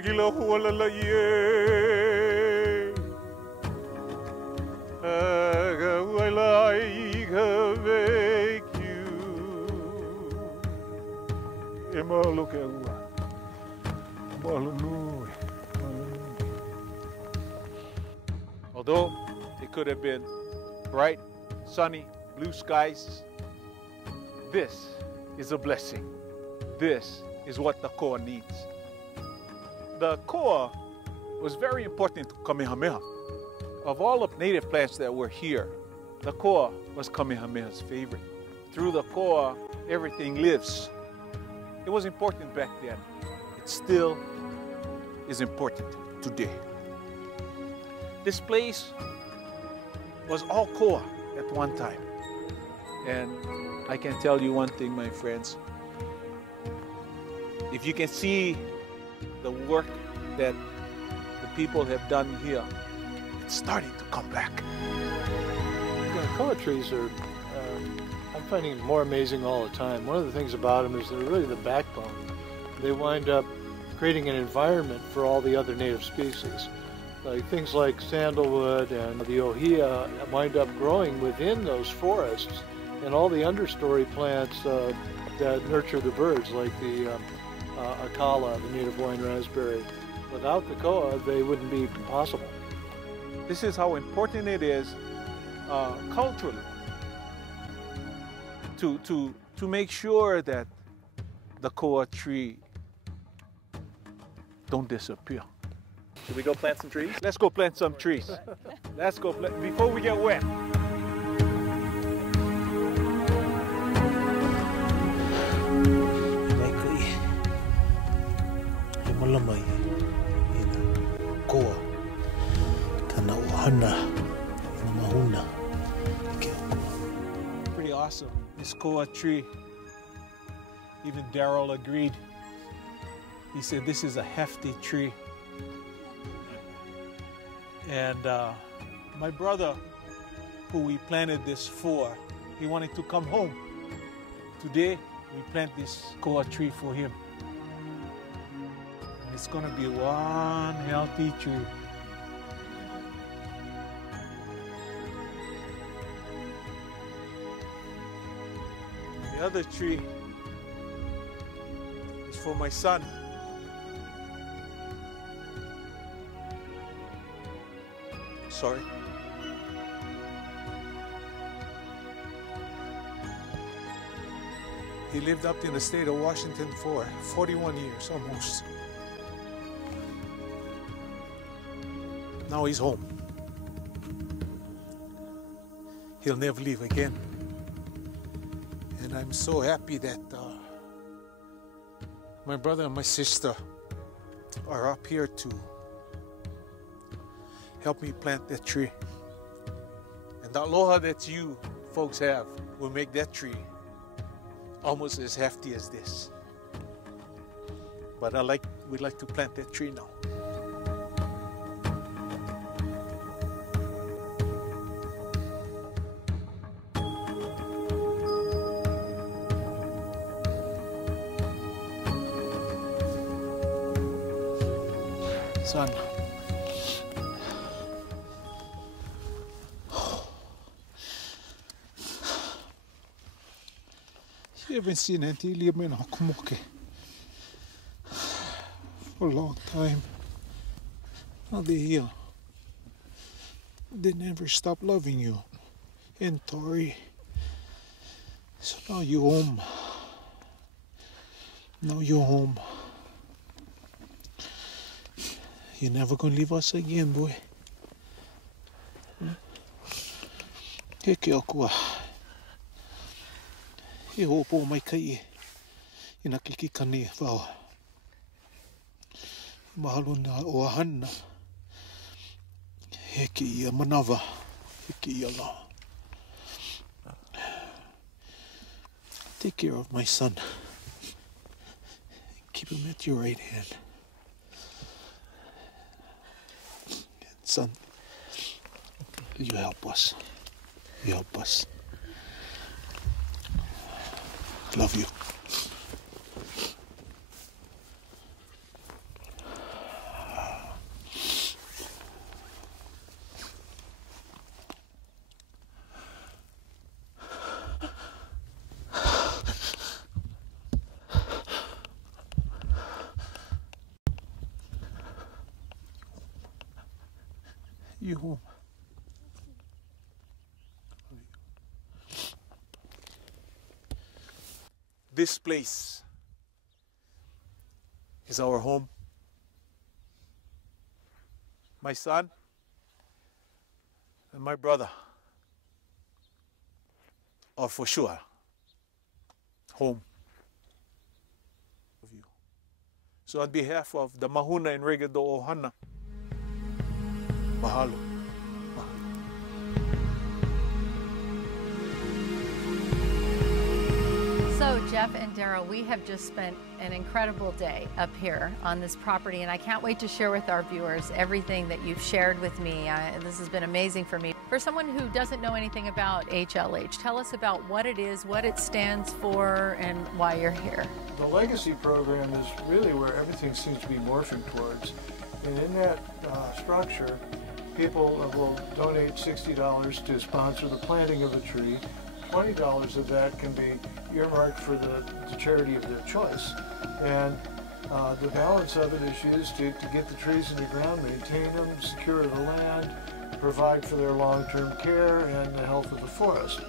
gila hualala ye. Aga ualai ka make you. E mahalo ke ua. Mahalo nui. Although it could have been bright, sunny, blue skies, this is a blessing. This is what the koa needs. The koa was very important to Kamehameha. Of all the native plants that were here, the koa was Kamehameha's favorite. Through the koa, everything lives. It was important back then. It still is important today. This place was all koa at one time. And I can tell you one thing, my friends. If you can see the work that the people have done here, it's starting to come back. The koa trees are, I'm finding them more amazing all the time. One of the things about them is they're really the backbone. They wind up creating an environment for all the other native species. Like things like sandalwood and the ohia wind up growing within those forests, and all the understory plants that nurture the birds, like the akala, the native Hawaiian raspberry. Without the koa, they wouldn't be possible. This is how important it is culturally to make sure that the koa tree don't disappear. Should we go plant some trees? Let's go plant some trees. Let's go plant before we get wet. Pretty awesome. This koa tree. Even Daryl agreed. He said this is a hefty tree. And my brother, who we planted this for, he wanted to come home. Today, we plant this koa tree for him. And it's gonna be one healthy tree. The other tree is for my son. Sorry. He lived up in the state of Washington for 41 years almost. Now he's home. He'll never leave again. And I'm so happy that my brother and my sister are up here to help me plant that tree. And the aloha that you folks have will make that tree almost as hefty as this. But we'd like to plant that tree now. Son. You haven't seen Auntie Liam in Hokumoke for a long time. Now they're here. They never stop loving you. And Tori. So now you're home. Now you're home. You're never gonna leave us again, boy. He ke okua. He hopo mai kai ina kiki kani wao. Mahalo na o ahana. He ki ia manawa. He ki ia la. Take care of my son. Keep him at your right hand. Son, you help us. You help us. Love you. you home. This place is our home. My son and my brother are for sure home of you. So on behalf of the Mahuna and Regado Ohana, mahalo. So Jeff and Daryl, we have just spent an incredible day up here on this property, and I can't wait to share with our viewers everything that you've shared with me. This has been amazing for me. For someone who doesn't know anything about HLH, tell us about what it is, what it stands for, and why you're here. The legacy program is really where everything seems to be morphing towards. And in that structure, people will donate $60 to sponsor the planting of a tree. $20 of that can be earmarked for the charity of their choice. And the balance of it is used to get the trees in the ground, maintain them, secure the land, provide for their long-term care and the health of the forest.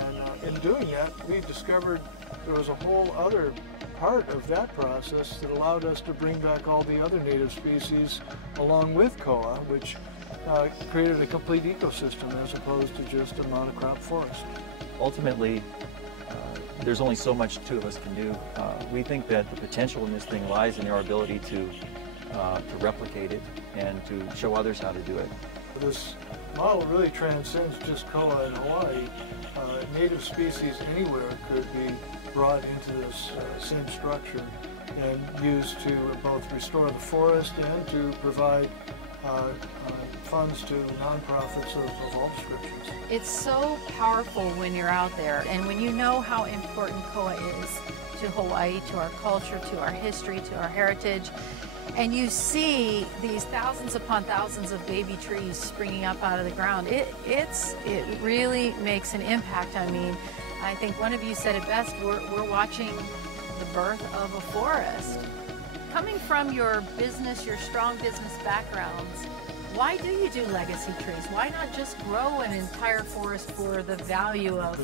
And in doing that, we discovered there was a whole other part of that process that allowed us to bring back all the other native species along with koa, which created a complete ecosystem as opposed to just a monocrop forest. Ultimately, there's only so much the two of us can do. We think that the potential in this thing lies in our ability to replicate it and to show others how to do it. This model really transcends just koa in Hawaii. Native species anywhere could be brought into this same structure and used to both restore the forest and to provide funds to nonprofits of all descriptions. It's so powerful when you're out there, and when you know how important koa is to Hawaii, to our culture, to our history, to our heritage, and you see these thousands upon thousands of baby trees springing up out of the ground, it really makes an impact. I mean, I think one of you said it best, we're watching the birth of a forest. Coming from your business, your strong business backgrounds, why do you do legacy trees? Why not just grow an entire forest for the value of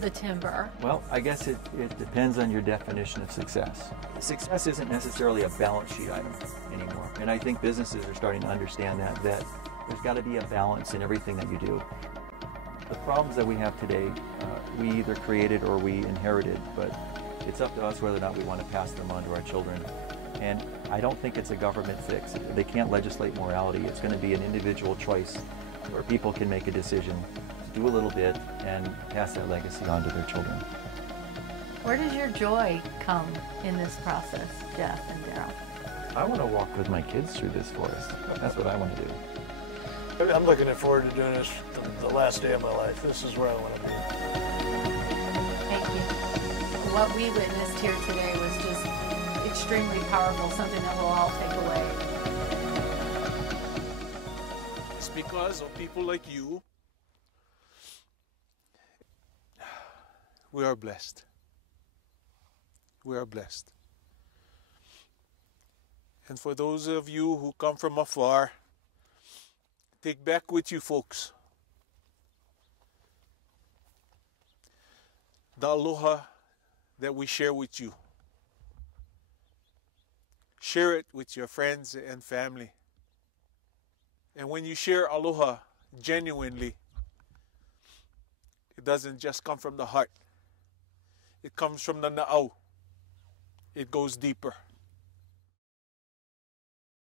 the timber? Well, I guess it depends on your definition of success. Success isn't necessarily a balance sheet item anymore. And I think businesses are starting to understand that there's got to be a balance in everything that you do. The problems that we have today, we either created or we inherited, but it's up to us whether or not we want to pass them on to our children. And I don't think it's a government fix. They can't legislate morality. It's going to be an individual choice where people can make a decision to do a little bit and pass that legacy on to their children. Where does your joy come in this process, Jeff and Daryl? I want to walk with my kids through this forest. That's what I want to do. I'm looking forward to doing this the last day of my life. This is where I want to be. Thank you. What we witnessed here today was just extremely powerful, something that we'll all take away. It's because of people like you, we are blessed. We are blessed. And for those of you who come from afar, take back with you, folks, the aloha that we share with you. Share it with your friends and family. And when you share aloha genuinely, it doesn't just come from the heart. It comes from the na'au. It goes deeper.